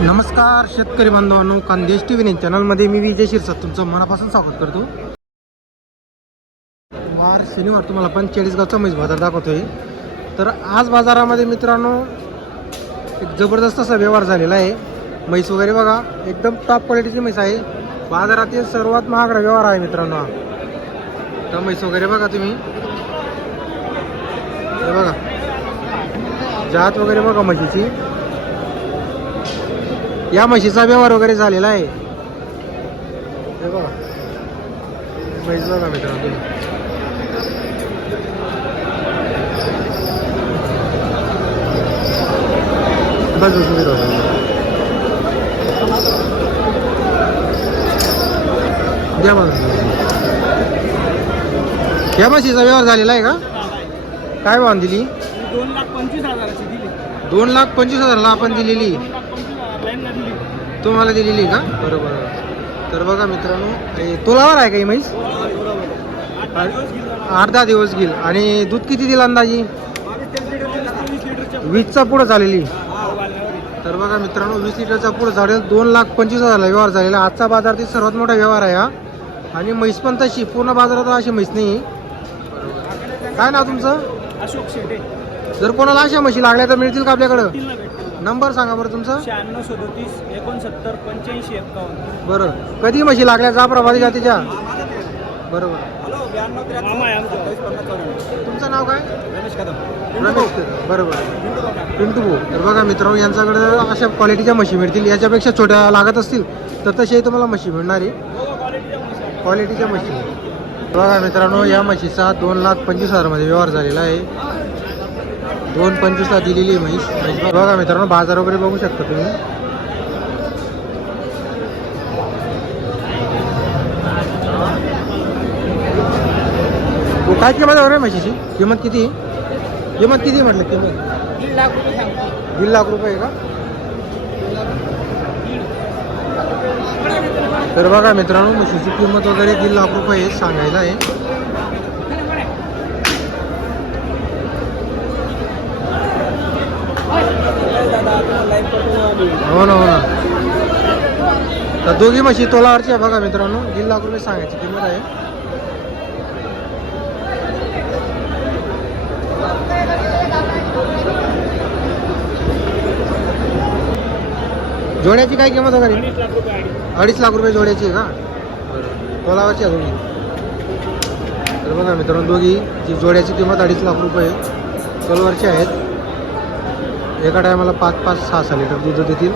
नमस्कार शेतकरी बांधवांनो खानदेश टी व्ही चॅनलमध्ये मी विजय शिरसाट तुमचं मनापासून स्वागत करतो. वार शनिवार तुम्हाला पंचेचाळीस गावचा म्हैस बाजार दाखवतोय. तर आज बाजारामध्ये मित्रांनो एक जबरदस्त असा व्यवहार झालेला आहे. म्हैस वगैरे बघा एकदम टॉप क्वालिटीची म्हैस आहे. बाजारातील सर्वात महागडा व्यवहार आहे मित्रांनो हा. तर म्हैस वगैरे बघा तुम्ही. हे बघा. जात वगैरे बघा म्हशीची. या म्हशीचा व्यवहार वगैरे झालेला आहे. हे बघा. म्हैस बघा मित्रांनो. बस बस. द्या या म्हशीचा व्यवहार झालेला आहे का? काय भावान दिली? दोन लाख पंचवीस हजाराची दिली. दोन लाख पंचवीस हजारला आपण दिलेली. तुम्हाला दिलेली का? बरोबर तर बघा मित्रांनो तोलावर आहे का ही म्हैस? आठ दिवस घेईल. आणि दूध किती दिलं अंदाजी? वीसचा पुढं झालेली. तर बघा मित्रांनो वीस लिटरचा पुढं झालेल दोन लाख पंचवीस हजारला व्यवहार झालेला. आजचा बाजारातील सर्वात मोठा व्यवहार आहे हा. आणि म्हैस पण तशी पूर्ण बाजारात अशी म्हैस नाही. काय नाव तुमचं? अशोक शेटे. जर कोणाला अशा म्हशी लागल्या तर मिळतील का आपल्याकडं? नंबर सांगा बरं तुमचा. शहाण्णव सदोतीस एकोणसत्तर पंच्याऐंशी एक्कावन्न बरं. कधी म्हशी लागल्या? जा प्रभावी जातीच्या. बरोबर हॅलो तुमचं नाव काय? रमेश कदम. रमेश कदम. बरोबर पिंटू भाऊ. तर बघा मित्रांनो यांच्याकडे अशा क्वालिटीच्या म्हशी मिळतील. याच्यापेक्षा छोट्या लागत असतील तर तशाही तुम्हाला म्हशी मिळणार आहे. क्वालिटीच्या म्हशी. बघा मित्रांनो या म्हशीचा दोन लाख पंचवीस हजारमध्ये व्यवहार झालेला आहे. दोन पंचवीसला दिलेली आहे म्हैस. म्हैस बघा मित्रांनो बाजार वगैरे बघू शकता तुम्ही. काय किंमत आहे म्हशीची? किंमत किती? किंमत किती म्हटलं? किंमत? दीड लाख रुपये सांगतो. दीड लाख रुपये का? तर बघा मित्रांनो म्हशीची किंमत वगैरे दीड लाख रुपये सांगायला आहे. हो ना हो ना. तर दोघी म्हशी तोलावरची आहे बघा मित्रांनो. दीड लाख रुपये सांगायची किंमत आहे. जोड्याची काय किंमत वगैरे अडीच लाख रुपये जोड्याची आहे का? तोलावरची आहे दोघी. तर बघा मित्रांनो दोघी ची जोड्याची किंमत अडीच लाख रुपये तोलावरची आहेत. एका टायमाला पाच पाच सहा सहा लिटर दूध देतील.